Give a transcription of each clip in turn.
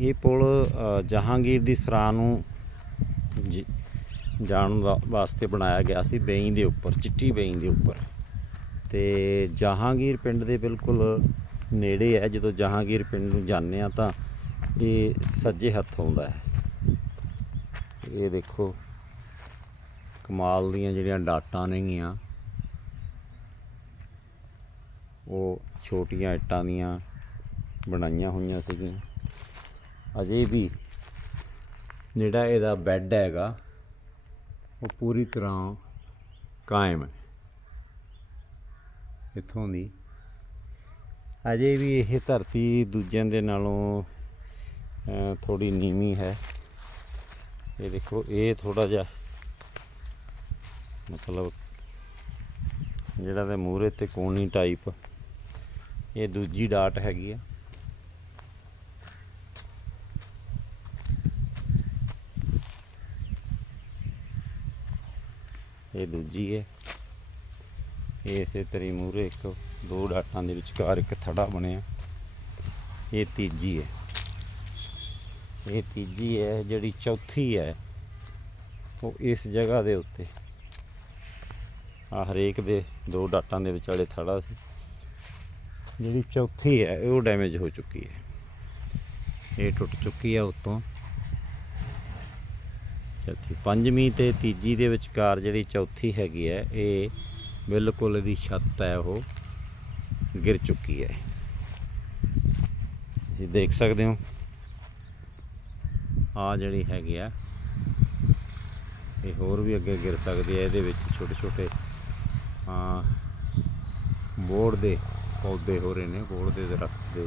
ਇਹ ਪੁਲ ਜਹਾਂਗੀਰ ਦੀ ਸਰਾਂ ਨੂੰ ਜ- ਜਾਣ ਵਾਸਤੇ ਬਣਾਇਆ ਗਿਆ ਸੀ ਬੇਈ ਦੇ ਉੱਪਰ, ਚਿੱਟੀ ਬੇਈ ਦੇ ਉੱਪਰ। ਤੇ ਜਹਾਂਗੀਰ ਪਿੰਡ ਦੇ ਬਿਲਕੁਲ ਨੇੜੇ ਹੈ, ਜਦੋਂ ਜਹਾਂਗੀਰ ਪਿੰਡ ਨੂੰ ਜਾਂਦੇ ਆ ਤਾਂ ਇਹ ਸੱਜੇ ਹੱਥ ਆਉਂਦਾ ਹੈ। ਇਹ ਦੇਖੋ, ਕਮਾਲ ਦੀਆਂ ਜਿਹੜੀਆਂ ਡਾਟਾਂ ਨੇਗੀਆਂ। ਉਹ ਛੋਟੀਆਂ ਇੱਟਾਂ ਦੀਆਂ ਬਣਾਈਆਂ ਹੋਈਆਂ ਸੀਗੀਆਂ। ਅਜੇ ਵੀ ਜਿਹੜਾ ਇਹਦਾ ਬੈੱਡ ਹੈਗਾ, ਉਹ ਪੂਰੀ ਤਰ੍ਹਾਂ ਕਾਇਮ ਹੈ। ਇੱਥੋਂ ਦੀ ਅਜੇ ਵੀ ਇਹ ਧਰਤੀ ਦੂਜਿਆਂ ਦੇ ਨਾਲੋਂ ਥੋੜੀ ਨੀਵੀਂ ਹੈ। ਇਹ ਦੇਖੋ, ਇਹ ਥੋੜਾ ਜਿਹਾ ਮਤਲਬ ਜਿਹੜਾ ਤੇ ਮੂਹਰੇ ਤੇ ਕੋਣੀ ਟਾਈਪ ਇਹ ਦੂਜੀ ਡਾਟ ਹੈਗੀ ਆ। ਇਹ ਦੂਜੀ ਹੈ। ਇਹ ਇਸੇ ਤਰੀ ਮੂਹਰੇ ਇੱਕ, ਦੋ ਡਾਟਾਂ ਦੇ ਵਿਚਕਾਰ ਇੱਕ ਥੜਾ ਬਣਿਆ। ਇਹ ਤੀਜੀ ਹੈ। ਇਹ ਤੀਜੀ ਹੈ, ਜਿਹੜੀ ਚੌਥੀ ਹੈ, ਉਹ ਇਸ ਜਗ੍ਹਾ ਦੇ ਉੱਤੇ। ਆ ਹਰੇਕ ਦੇ ਦੋ ਡਾਟਾਂ ਦੇ ਵਿਚਾਲੇ ਥੜਾ ਸੀ। ਜਿਹੜੀ ਚੌਥੀ ਹੈ, ਉਹ ਡੈਮੇਜ ਹੋ ਚੁੱਕੀ ਹੈ। ਇਹ ਟੁੱਟ ਚੁੱਕੀ ਹੈ ਉੱਤੋਂ। ਚੌਥੀ, ਪੰਜਵੀਂ ਤੇ ਤੀਜੀ ਦੇ ਵਿਚਕਾਰ ਜਿਹੜੀ ਚੌਥੀ ਹੈਗੀ ਹੈ, ਇਹ ਬਿਲਕੁਲ ਇਹਦੀ ਛੱਤ ਹੈ ਉਹ, ਗਿਰ ਚੁੱਕੀ ਹੈ। ਤੁਸੀਂ ਦੇਖ ਸਕਦੇ ਹੋ। ਆ ਜਿਹੜੀ ਹੈਗੀ ਆ, ਇਹ ਹੋਰ ਵੀ ਅੱਗੇ ਗਿਰ ਸਕਦੀ ਹੈ, ਇਹਦੇ ਵਿੱਚ ਛੋਟੇ ਛੋਟੇ ਆ ਬੋੜ ਦੇ ਪੌਦੇ ਹੋ ਰਹੇ ਨੇ, ਬੋੜ ਦੇ ਦਰਖਤ ਦੇ।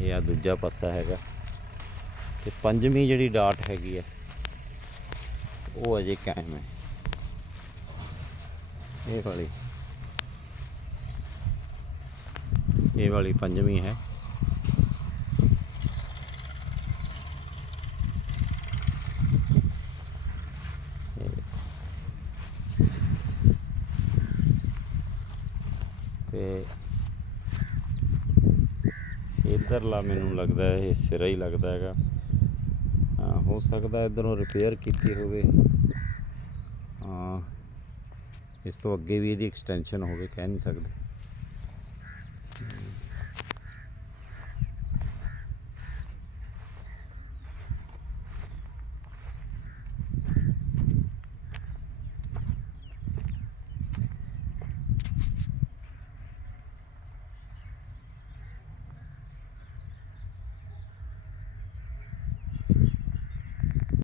ਇਹ ਆ ਦੂਜਾ ਪਾਸਾ ਹੈਗਾ। ਤੇ ਪੰਜਵੀਂ ਜਿਹੜੀ ਡਾਟ ਹੈਗੀ ਹੈ ਉਹ ਅਜੇ ਕਾਇਮ ਹੈ। ਇਹ ਵਾਲੀ। ਇਹ ਵਾਲੀ ਪੰਜਵੀਂ ਹੈ। ਤੇ ਇਧਰਲਾ ਮੈਨੂੰ ਲੱਗਦਾ ਹੈ ਇਹ ਸਿਰਾ ਹੀ ਲੱਗਦਾ ਹੈਗਾ। ਹੋ ਸਕਦਾ ਇਧਰੋਂ ਰਿਪੇਅਰ ਕੀਤੀ ਹੋਵੇ। ਹਾਂ। ਇਸ ਤੋਂ ਅੱਗੇ ਵੀ ਇਹਦੀ ਐਕਸਟੈਂਸ਼ਨ ਹੋਵੇ, ਕਹਿ ਨਹੀਂ ਸਕਦੇ।